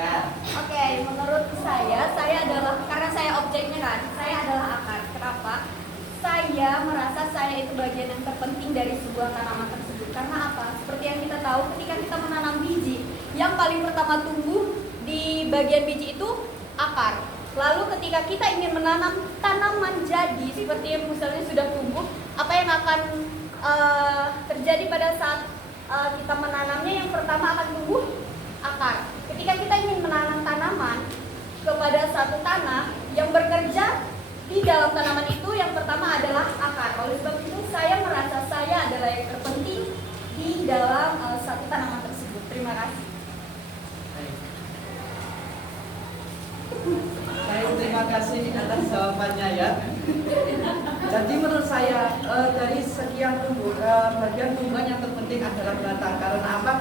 Oke, menurut saya adalah, karena saya objeknya kan, saya adalah akar. Kenapa? Saya merasa saya itu bagian yang terpenting dari sebuah tanaman tersebut. Karena apa? Seperti yang kita tahu, ketika kita menanam biji, yang paling pertama tumbuh di bagian biji itu akar. Lalu ketika kita ingin menanam tanaman jadi, seperti yang misalnya sudah tumbuh, apa yang akan terjadi pada saat kita menanamnya? Yang pertama akan tumbuh akar. Ketika kita ingin menanam tanaman kepada satu tanah yang bekerja di dalam tanaman itu, yang pertama adalah akar. Oleh sebab itu saya merasa saya adalah yang terpenting di dalam satu tanaman tersebut. Terima kasih. Baik, terima kasih atas jawabannya ya. Jadi menurut saya dari sekian bagian tumbuhan yang terpenting adalah batang. Karena apa?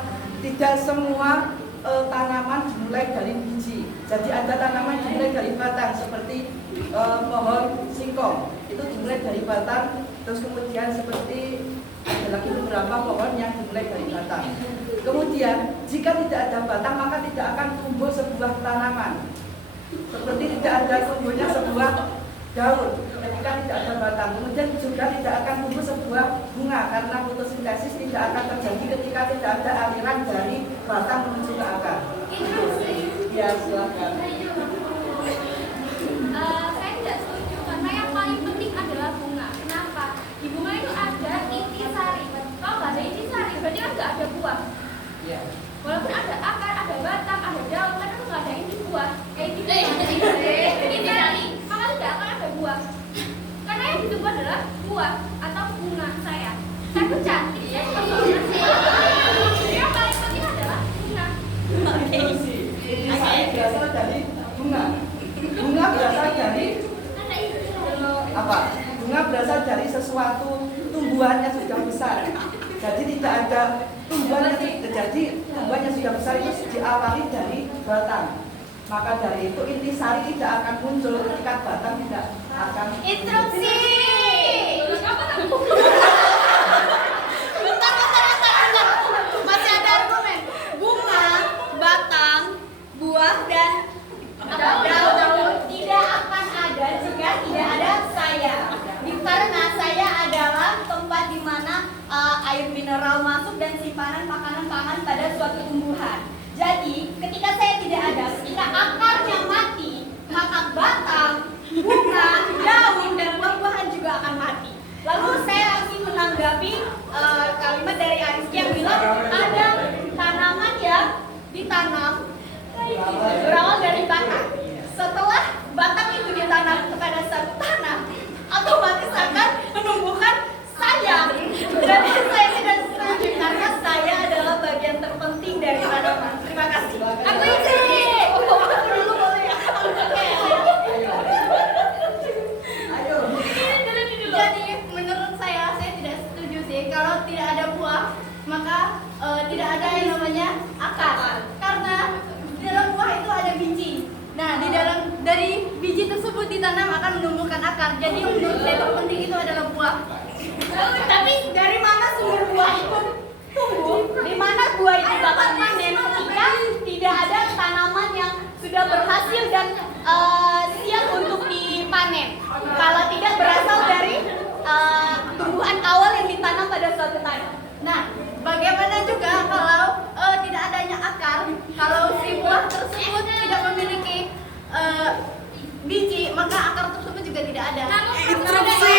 Tidak semua tanaman dimulai dari biji. Jadi ada tanaman dimulai dari batang seperti pohon singkong itu dimulai dari batang. Terus kemudian seperti ada lagi beberapa pohon yang dimulai dari batang. Kemudian jika tidak ada batang maka tidak akan tumbuh sebuah tanaman. Seperti tidak ada tumbuhnya sebuah daun ketika tidak ada batang. Kemudian juga tidak akan tumbuh sebuah bunga karena fotosintesis tidak akan terjadi ketika tidak ada aliran dari batang menuju ke akar. Ya, silakan. Saya tidak setuju karena yang paling penting adalah bunga. Kenapa? Di bunga itu ada intisari. Kalau nggak ada intisari, berarti kan nggak ada buah. Ya. Walaupun ada akar, ada batang, ada daun, kan itu nggak ada inti buah. Intisari, maka tidak akan ada buah. Karena yang ditunggu adalah buah atau bunga saya. Saya tuh cantik, saya suka bunga. Yang paling penting adalah bunga. Intisari berasal dari bunga. Bunga berasal dari apa? Bunga berasal dari sesuatu tumbuhan yang sudah besar. Jadi tidak ada tumbuhan yang sudah besar itu diawali dari batang. Maka dari itu intisari tidak akan muncul ketika batang tidak akan. Instruksi. Bentar. Masih ada argumen. Bunga, batang, buah, dan daun tidak akan ada jika tidak ada saya. Karena saya adalah tempat di mana air mineral masuk dan simpanan makanan pangan pada suatu tumbuhan. Jadi, ketika saya tidak ada, ketika akarnya mati, maka batang, bunga, daun, dan buah-buahan juga akan mati. Lalu saya ingin menanggapi kalimat dari Ariski yang bilang ada tanaman yang ditanam berawal dari batang. Setelah batang itu ditanam kepada satu tanah, otomatis akan menumbuhkan sayang. Jadi saya tidak setuju karena saya adalah bagian terpenting dari tanaman. Terima kasih. Aku isi. Dulu boleh ya. Jadi menurut saya tidak setuju sih kalau tidak ada buah maka tidak ada yang namanya akar. Karena di dalam buah itu ada biji. Nah, di dalam dari biji tersebut ditanam akan menumbuhkan akar. Jadi yang menurut saya terpenting itu adalah buah. Tapi dari mana sumber buah itu tumbuh? Di mana buah itu dapat panen ketika tidak ada tanaman yang sudah berhasil dan siap untuk dipanen? Kalau tidak berasal dari tumbuhan awal yang ditanam pada suatu tanah. Nah, bagaimana juga kalau tidak adanya akar? Kalau si buah tersebut tidak memiliki biji, maka akar tersebut juga tidak ada. Instruksi.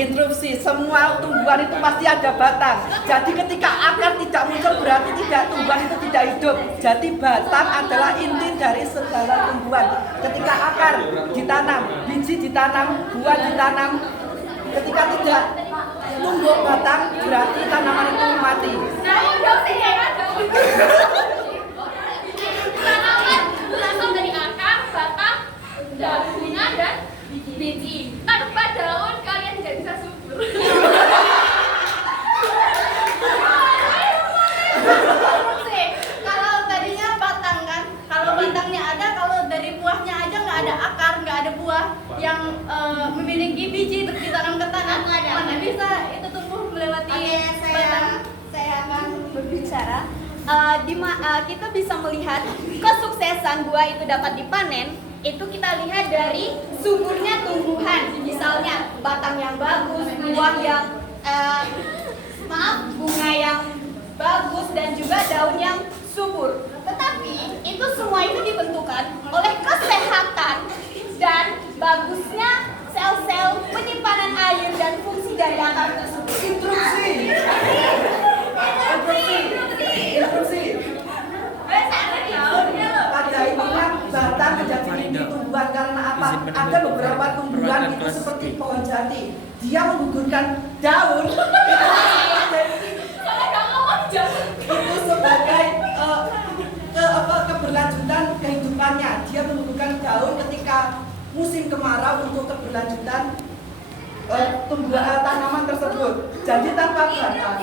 Interupsi, semua tumbuhan itu pasti ada batang. Jadi ketika akar tidak muncul berarti tumbuhan itu tidak hidup. Jadi batang adalah inti dari segala tumbuhan. Ketika akar ditanam, biji ditanam, buah ditanam, ketika tidak tumbuh batang berarti tanaman itu mati. Tanaman berasal dari akar, batang, bunga, dan biji. Tanpa daun kalian tidak bisa subur. Kalau tadinya batang kan, kalau batangnya ada, kalau dari buahnya aja nggak ada akar, ada buah yang memiliki biji untuk ditanam ke tanah, mana bisa itu tumbuh melewati batang. Saya akan berbicara. Kita bisa melihat kesuksesan buah itu dapat dipanen. Itu kita lihat dari suburnya tumbuhan, misalnya batang yang bagus, buah yang bunga yang bagus, dan juga daun yang subur. Tetapi itu semua itu dibentukkan oleh kesehatan dan bagusnya sel-sel penyimpanan air dan fungsi dari akar tersebut. Instruksi. Pada intinya batang menjadi inti tumbuhan karena apa? Ada beberapa tumbuhan itu seperti pohon jati, dia menggugurkan daun itu sebagai keberlanjutan kehidupannya. Dia menggugurkan daun ketika musim kemarau untuk keberlanjutan tanaman tersebut. Jadi tanpa batang.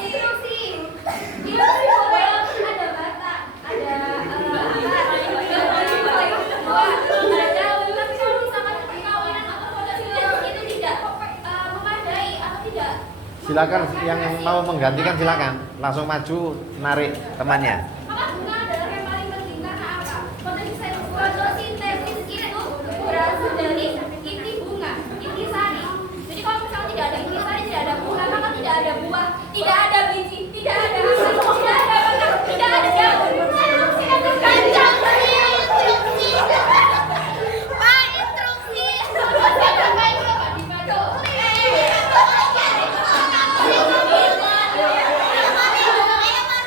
Silakan yang mau menggantikan silakan langsung maju narik temannya. Maka bunga adalah yang paling penting karena apa? Fotosintesis itu berasal dari inti bunga, inti sari. Jadi kalau misalnya tidak ada inti sari, tidak ada bunga, maka tidak ada buah, tidak ada biji, tidak ada akar, tidak ada batang, tidak ada daun.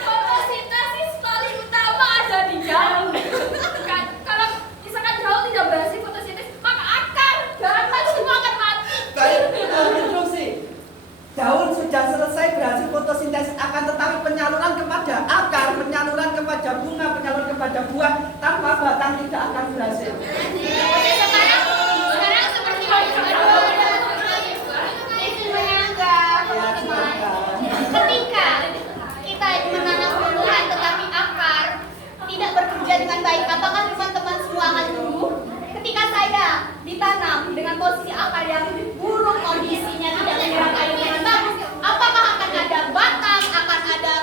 Fotosintesis paling utama ada di daun. Kalau misalkan daun tidak berhasil fotosintesis, maka akar, batang semua akan mati. Baik, instruksi. Daun sudah selesai berhasil fotosintesis, akan tetapi penyaluran kepada akar, penyaluran kepada bunga, penyaluran kepada buah tanpa batang tidak akan berhasil. Sekarang seperti Ketika kita menanam tumbuhan tetapi akar tidak bekerja dengan baik, apakah teman-teman semua akan tumbuh? Ketika saya ditanam dengan posisi akar yang buruk, kondisinya tidak menyerap air dengan bagus, apakah akan ada batang, akan ada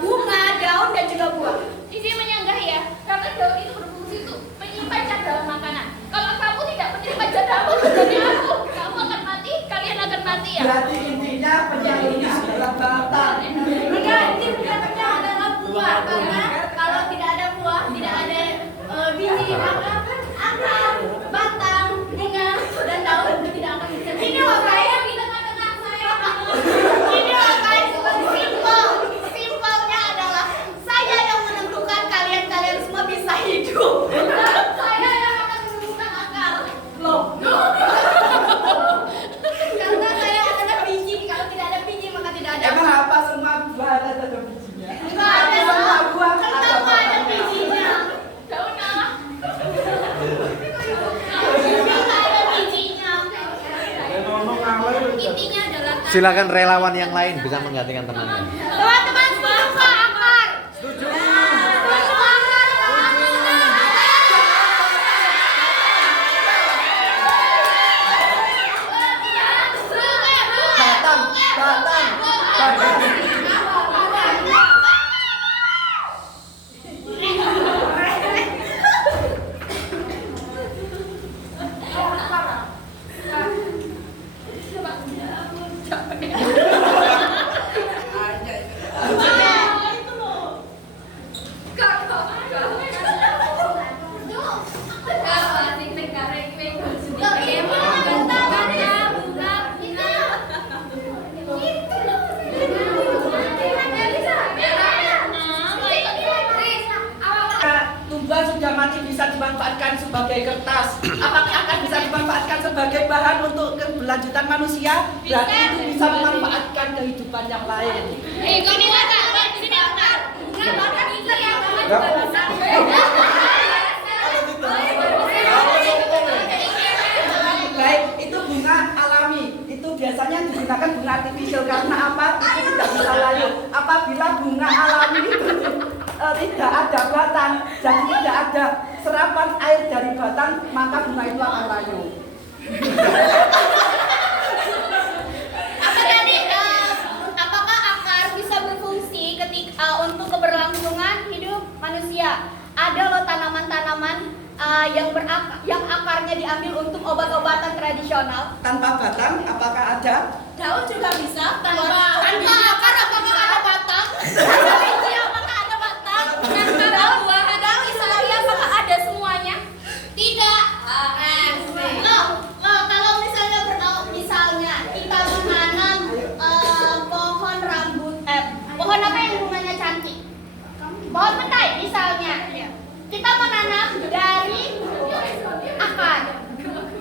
bunga, daun, dan juga buah? Izin menyanggah ya, karena daun itu berfungsi untuk menyimpan cadangan makanan. Kalau kamu tidak menyimpan cadangan makanan dari aku, kamu akan mati, kalian akan mati ya. Berarti intinya penyalurnya adalah batang. Intinya adalah buah, karena kalau tidak ada buah, tidak ada biji, maka akar, batang, bunga, dan daun tidak akan bisa. Ini loh guys, di tengah-tengah saya. Ini loh guys, simpelnya adalah saya yang menentukan kalian semua bisa hidup. Saya yang akan menentukan akar. Loh. Karena saya adalah biji, kalau tidak ada biji maka tidak ada Emang akar. apa semua buah ada bijinya? Enggak ada Semua buah kenapa ada bijinya? Daun kalah. Enggak ada bijinya. Intinya adalah Silakan relawan yang lain bisa menggantikan temannya. teman-teman setuju akar. Setuju akar. Batang, batang, batang. Tumbuhan sudah mati bisa dimanfaatkan sebagai kertas. Apakah akan bisa dimanfaatkan sebagai bahan untuk keberlanjutan manusia? Berarti itu bisa memanfaatkan kehidupan yang lain. Gini lah kak, sini akar. Bunga bahkan bisa yang Baik, itu bunga alami. Itu biasanya digunakan bunga artifisial karena apa? Itu tidak bisa layu. Apabila bunga alami itu tidak ada batang, jadi tidak ada serapan air dari batang, maka bunga itu akan layu. Apa tadi? Apakah akar bisa berfungsi ketika untuk keberlangsungan hidup manusia? Ada loh tanaman-tanaman yang akarnya diambil untuk obat-obatan tradisional. Tanpa batang, apakah ada? Daun juga bisa. Tanpa akar, apakah ada batang? Tanpa biji, apakah ada batang? Tanpa buah ada intisari, apakah ada semuanya? Tidak. Kalau misalnya kita menanam pohon pohon apa yang bunganya cantik? Pohon petai misalnya. Kita menanam dari akar.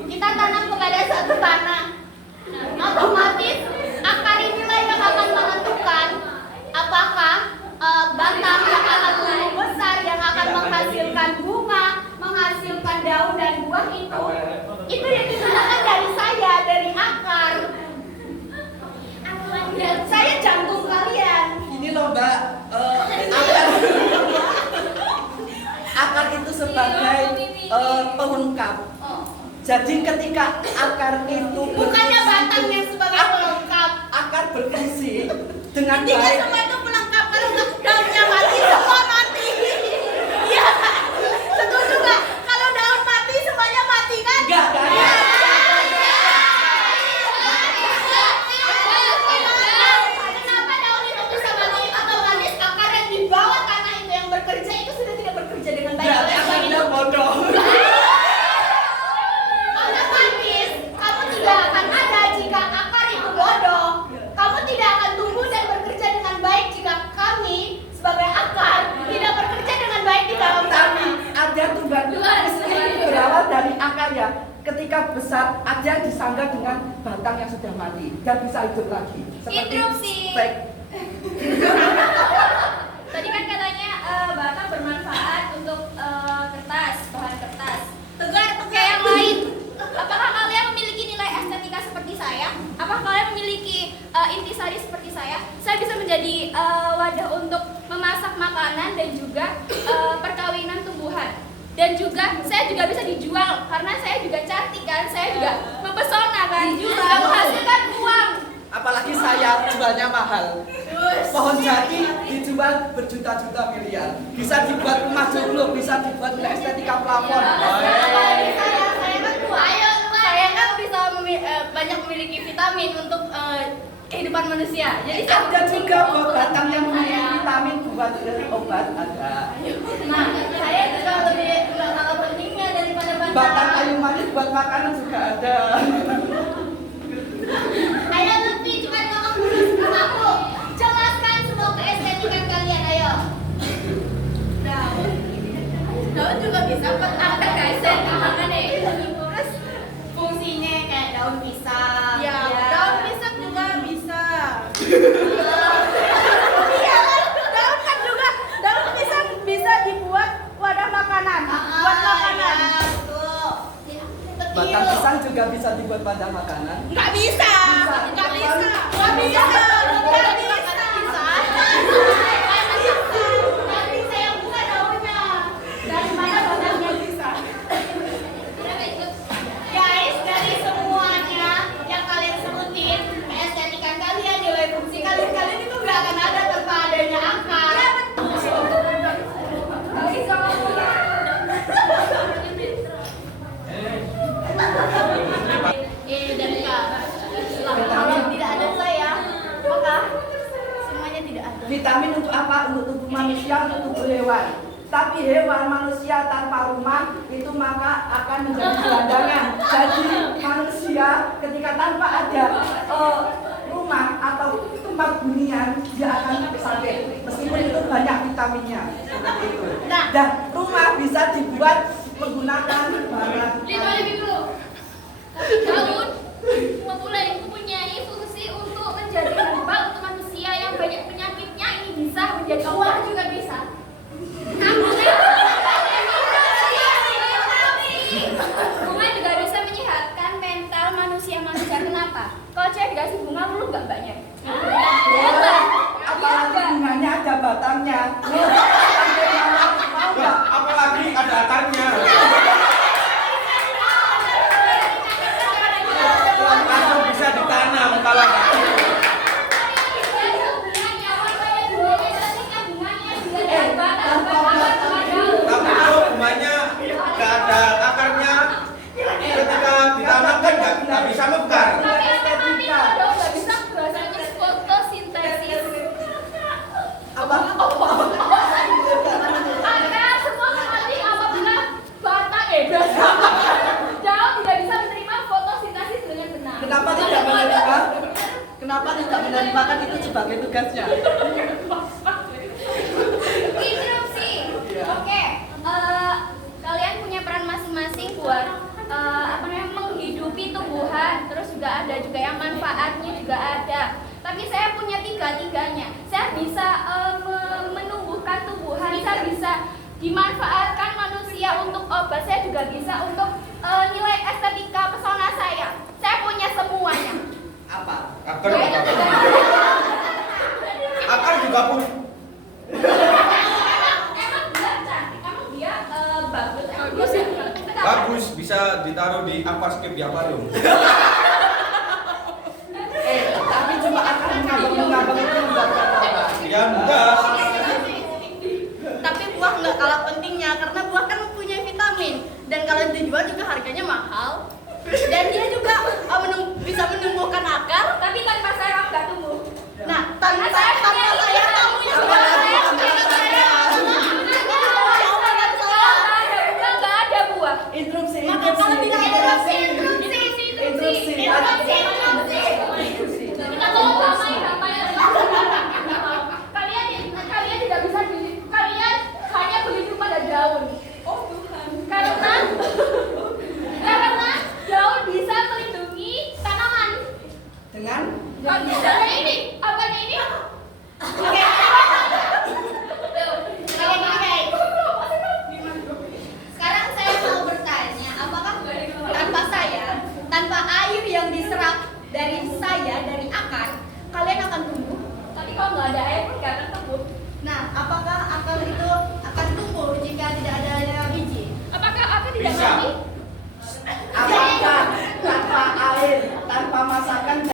Kita tanam kepada satu tanah. Otomatis akar inilah yang akan menentukan apakah batang yang akan tumbuh besar, yang akan menghasilkan bunga, menghasilkan daun dan buah itu yang ditentukan dari saya, dari akar. Dan saya jantung kalian. Ini loh Mbak, akar itu sebagai pelengkap. Jadi ketika akar itu Bukannya batangnya sebagai pelengkap. akar berfungsi dengan Intinya baik. semua itu pelengkap. Kalau nggak daunnya mati, semua mati. Iya. Setuju nggak? Kalau daun mati, semuanya mati kan? Enggak, Kenapa daun itu bisa mati? Otomatis akar yang di bawah tanah itu yang bekerja itu sudah tidak bekerja dengan baik. Berarti Oleh sebab Anda itu, bodoh. otomatis kamu tidak akan ada jika akar itu bodoh. Kamu tidak akan tumbuh dan bekerja dengan baik jika kami sebagai akar tidak bekerja dengan baik di dalam Tapi tanah. ada tumbuhan berawal dari akar ya. Ketika besar, ada disanggah dengan batang yang sudah mati dan bisa hidup lagi. Interupsi. Baik. Tadi kan katanya batang bermanfaat untuk kertas, bahan kertas. Tegar, Kayak yang lain, apakah kalian memiliki nilai estetika seperti saya? Apakah kalian memiliki intisari seperti saya? Saya bisa menjadi wadah untuk memasak makanan dan juga perkawinan tumbuhan. Dan juga saya juga bisa dijual karena saya juga cantik kan, saya juga mempesona kan, juga menghasilkan uang. Apalagi saya jualnya mahal. Pohon jati dijual berjuta-juta miliar. Bisa dibuat rumah joglo, bisa dibuat estetika plafon. Apalagi saya kan tua. Saya kan bisa banyak memiliki vitamin untuk kehidupan manusia. Jadi saya Ada juga buah batang yang memiliki vitamin buat obat ada. Nah, saya juga lebih nggak kalah pentingnya daripada Batang batang. kayu manis buat makanan juga ada. Ayo Lutfi, cepat ngomong dulu sama aku. Jelaskan semua keestetikan kalian, ayo. Daun juga bisa Apa guys, saya gimana deh? Terus fungsinya kayak daun pisang. Ya, daun pisang juga bisa. Iya kan? Daun kan juga, daun pisang bisa dibuat wadah makanan, buat makanan. Ya, betul. Batang pisang juga bisa dibuat pada makanan. Nggak bisa, nggak bisa, nggak bisa, nggak bisa. Nggak bisa yang bukan daunnya. Dari mana batangnya bisa? Guys, dari semuanya yang kalian sebutin, keestetikan kalian, nilai fungsi kalian itu nggak akan ada tanpa adanya akar. Dan kalau tidak ada saya, maka semuanya tidak ada. Vitamin untuk apa? Untuk tubuh manusia, untuk tubuh hewan. Tapi hewan manusia tanpa rumah itu maka akan menjadi gelandangan. Jadi manusia ketika tanpa ada rumah atau tempat hunian dia akan sakit. Meskipun itu banyak vitaminnya. Seperti itu. Dan rumah bisa dibuat menggunakan bahan. Daun mempunyai fungsi untuk menjadi herbal untuk manusia yang banyak penyakitnya, ini bisa menjadi buah juga bisa. Bunga juga bisa menyehatkan mental manusia. Kenapa? Kalau cewek dikasih bunga lu nggak banyak. Apalagi bunganya ada batangnya. Mau nggak? Apalagi ada akarnya. dan makan itu sebagai tugasnya. Interupsi. Oke. Kalian punya peran masing-masing buat menghidupi tumbuhan. Terus juga ada juga yang manfaatnya juga ada. Tapi saya punya tiga-tiganya. Saya bisa menumbuhkan tumbuhan. Saya bisa dimanfaatkan manusia untuk obat. Saya juga bisa untuk nilai estetika pesona saya. Saya punya semuanya. Apa? Akar juga akar juga pun. Emang dia cantik, emang dia bagus, emang dia cantik. Bagus, bisa ditaruh di aquascape di akuarium. Tapi cuma akan mengabang-ngabang itu enggak apa-apa. Ya enggak. Tapi buah nggak kalah pentingnya karena buah kan mempunyai vitamin dan kalau dijual juga harganya mahal. Dan dia juga bisa menumbuhkan akar. Tapi tanpa saya kamu nggak tumbuh. Nah, tanpa saya kamu yang Nggak ada buah. Interupsi. Maka kalau tidak ada Interupsi. Kita tolong damai. Kalian tidak bisa kalian hanya berhidup pada daun. Oh Tuhan. Karena daun bisa melindungi tanaman. Dengan Apanya ini? Oke. Sekarang saya mau bertanya, apakah tanpa air yang diserap dari akar, kalian akan tumbuh? Tapi kalau nggak ada air pun nggak akan tumbuh. Nah, apakah akar itu akan tumbuh jika tidak ada biji? Apakah aku tidak Bisa. mati?